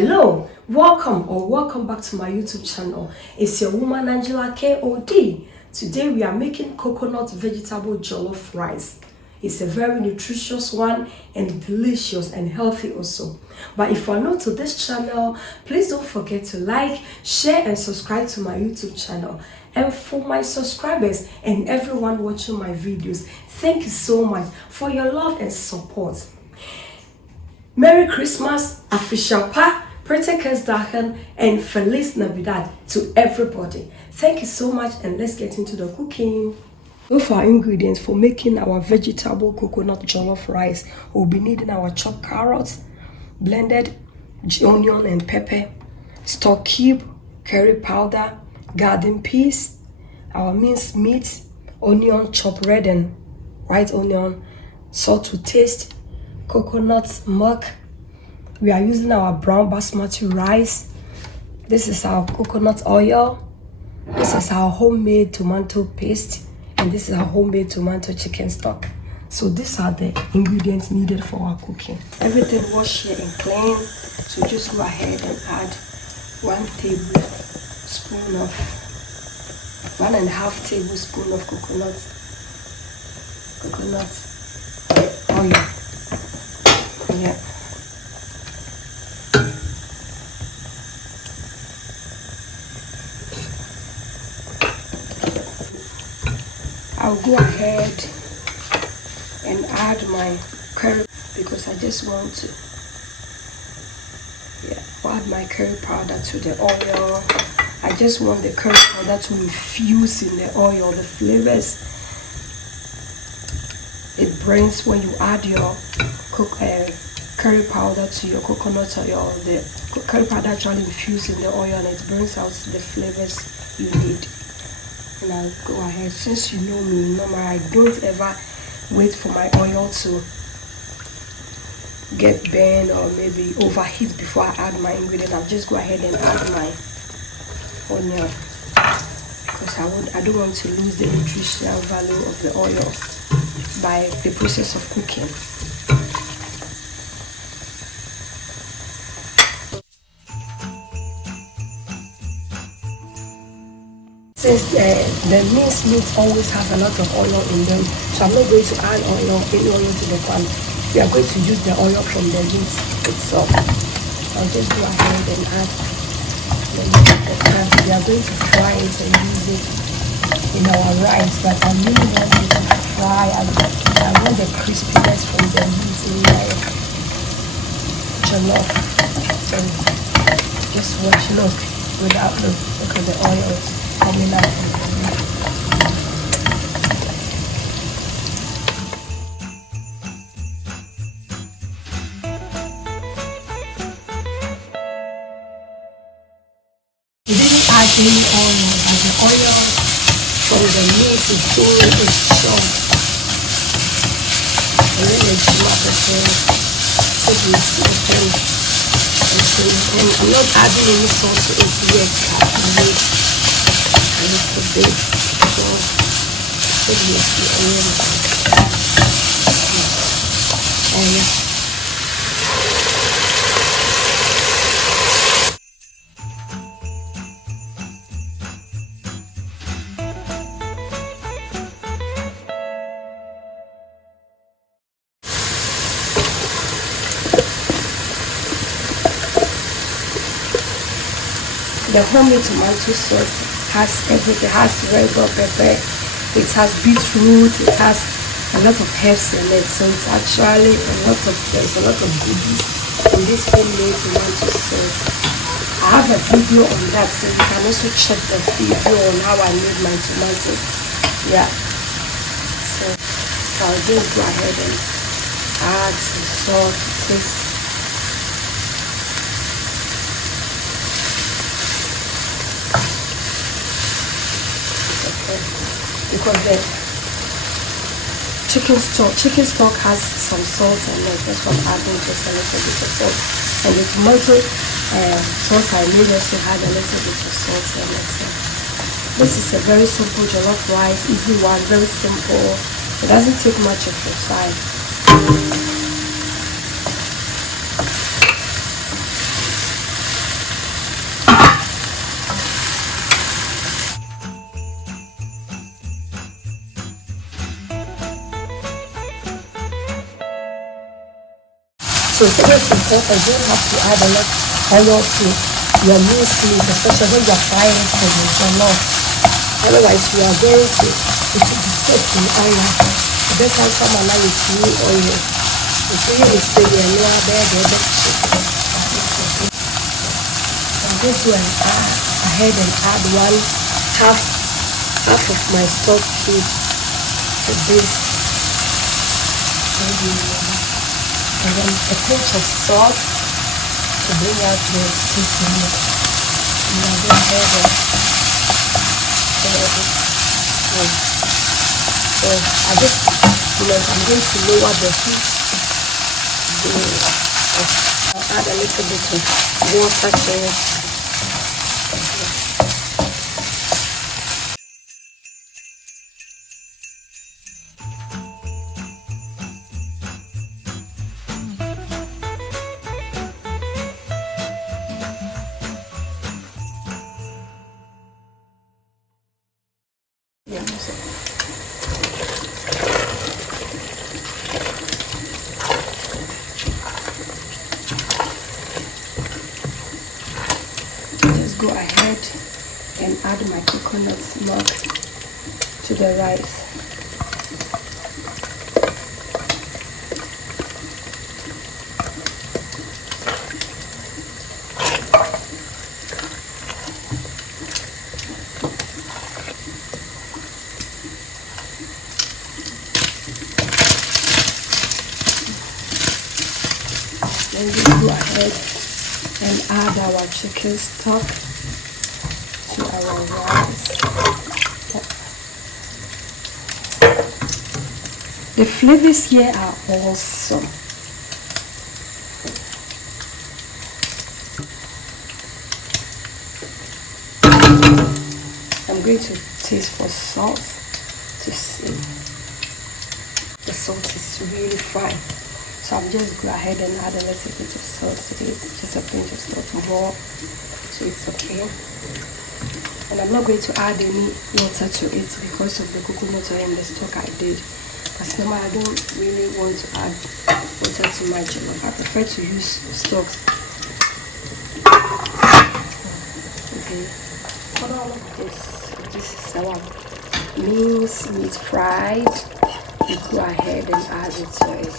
Hello, welcome back to my YouTube channel. It's your woman Angela KOD. Today we are making coconut vegetable jollof rice. It's a very nutritious one and delicious and healthy also. But if you are new to this channel, please don't forget to like, share and subscribe to my YouTube channel. And for my subscribers and everyone watching my videos, thank you so much for your love and support. Merry Christmas, official pa, pretty Kerstdagen, and Feliz Navidad to everybody. Thank you so much, and let's get into the cooking. So for our ingredients for making our vegetable coconut jollof rice, we'll be needing our chopped carrots, blended onion and pepper, stock cube, curry powder, garden peas, our minced meat, onion chopped red and white onion, salt to taste, coconut milk. We are using our brown basmati rice. This is our coconut oil. This is our homemade tomato paste, and this is our homemade tomato chicken stock. So these are the ingredients needed for our cooking. Everything washed here and clean. So just go ahead and add 1 tablespoon of 1.5 tablespoon of coconut oil. Yeah. I'll go ahead and add my curry because I just want to add my curry powder to the oil. I just want the curry powder to infuse in the oil, the flavors it brings when you add your curry powder to your coconut oil. The curry powder actually infuses in the oil and it brings out the flavors you need. And I'll go ahead. Since you know me, normally I don't ever wait for my oil to get burned or maybe overheat before I add my ingredient. I'll just go ahead and add my onion because I don't want to lose the nutritional value of the oil by the process of cooking. Since the minced meat always have a lot of oil in them, so I'm not going to add any oil to the pan. We are going to use the oil from the meat itself. I'll just go ahead and add the meat. We are going to fry it and use it in our rice, but I really want it to fry. I want the crispiness from the meat in my jollof. So just watch, look at the oil coming out from the meat. We didn't add any oil, but the oil from the meat is doing its job. And then the tomato taking its thing. And I'm not adding any salt to it yet. I need a little bit. So obviously oil. The homemade tomato sauce has everything. It has red bell pepper, it has beetroot, it has a lot of herbs in it. So it's actually there's a lot of goodies in this homemade tomato sauce. I have a video on that, so you can also check the video on how I made my tomato. Yeah. So I'll just go ahead and add some salt to taste. Because the chicken stock has some salt in it. That's what I'm adding, just a little bit of salt. And the tomato sauce I made also had a little bit of salt in it. So this is a very simple jollof rice, easy one, very simple. It doesn't take much of your time. So it's always important. You don't have to add a lot of oil to your minced meat, especially when you're frying it for the jollof. Otherwise, you are going to be soaked in oil. That's how some allow it to use oil. It's really say you're near there. I'm going to ahead and add half of my stock cube to this. And then a pinch of salt to bring out the taste in it. And I'll go ahead and so at this moment I'm going to lower the heat. I'll add a little bit of water to it. Just go ahead and add my coconut milk to the rice. Then we go ahead and add our chicken stock to our rice. The flavors here are awesome. I'm going to taste for salt to see. The salt is really fine. So I'm just go ahead and add a little bit of salt to it, just a pinch of salt more, so it's okay. And I'm not going to add any water to it because of the coconut oil and the stock I did. Because normally I don't really want to add water to my jollof. I prefer to use stocks. Okay. For all of this is our minced meat fried. You go ahead and add it to it.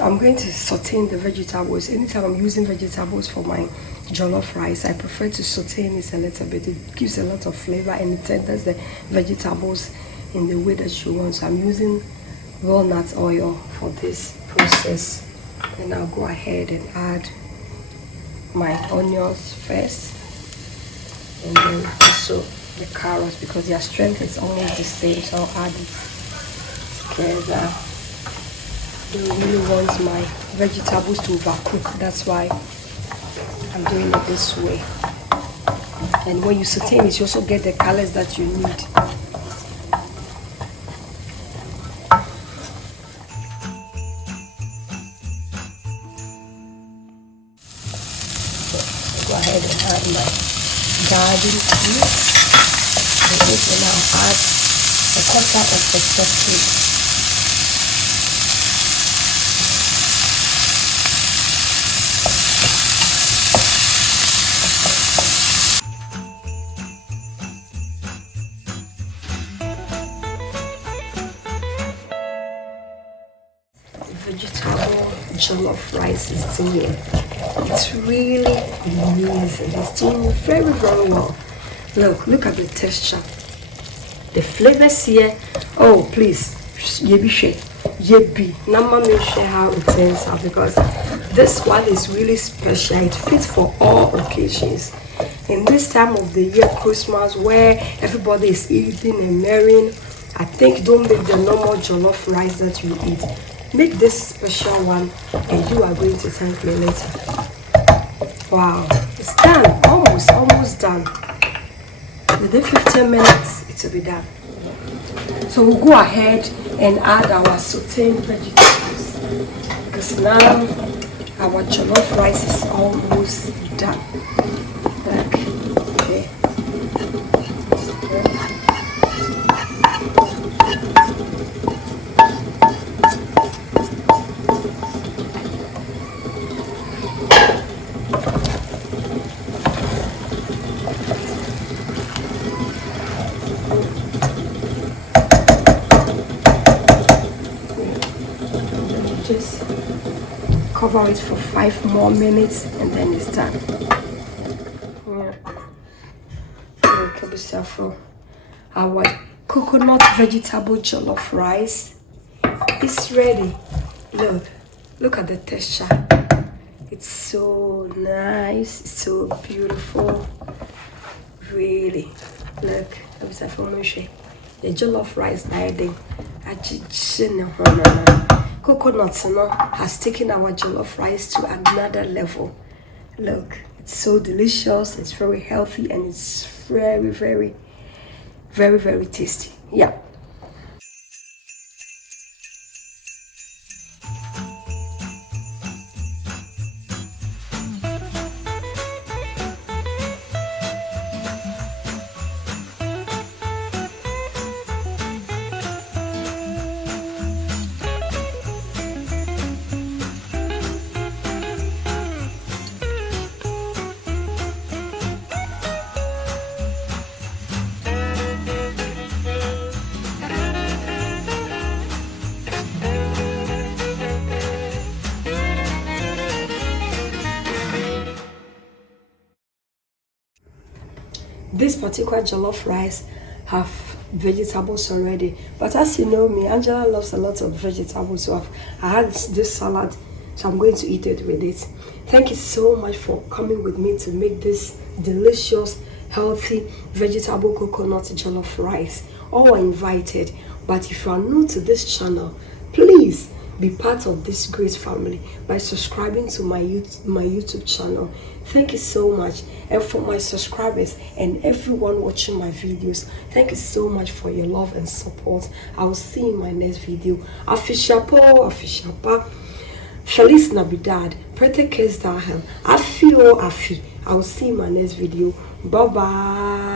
I'm going to saute the vegetables. Anytime I'm using vegetables for my jollof rice, I prefer to saute it a little bit. It gives a lot of flavor and it tenders the vegetables in the way that you want. So I'm using walnut oil for this process. And I'll go ahead and add my onions first, and then also the carrots because their strength is almost the same. So I'll add it together. I don't really want my vegetables to overcook, that's why I'm doing it this way. And when you saute it, you also get the colors that you need. So go ahead and add my garden peas. I'm going to now add a quarter of the sausage. Vegetable jollof rice is here. It's really amazing. It's doing very well. Look at the texture, the flavors here. Oh please, yebi nama me share how it turns out, because this one is really special. It fits for all occasions. In this time of the year, Christmas, where everybody is eating and marrying, I think don't make the normal jollof rice that you eat. Make this special one and you are going to thank me later. Wow, It's done. Almost done. Within 15 minutes, it will be done. So we'll go ahead and add our sauteed vegetables, because now our jollof rice is almost done. Okay. Just cover it for 5 more minutes and then it's done. For our coconut vegetable jollof rice is ready. Look at the texture. It's so nice, it's so beautiful. Really, look. The jollof rice coconut has taken our jollof rice to another level. Look, it's so delicious, it's very healthy, and it's very, very, very, very tasty. Yeah. This particular jollof rice have vegetables already, but as you know me, Angela loves a lot of vegetables, so I had this salad, so I'm going to eat it with it. Thank you so much for coming with me to make this delicious, healthy vegetable coconut jollof rice. All are invited, but if you are new to this channel, please be part of this great family by subscribing to my YouTube channel. Thank you so much. And for my subscribers and everyone watching my videos, thank you so much for your love and support. I will see you in my next video. Afishapa. Feliz Navidad. Prete Kesdahel. Afi. I will see you in my next video. Bye bye.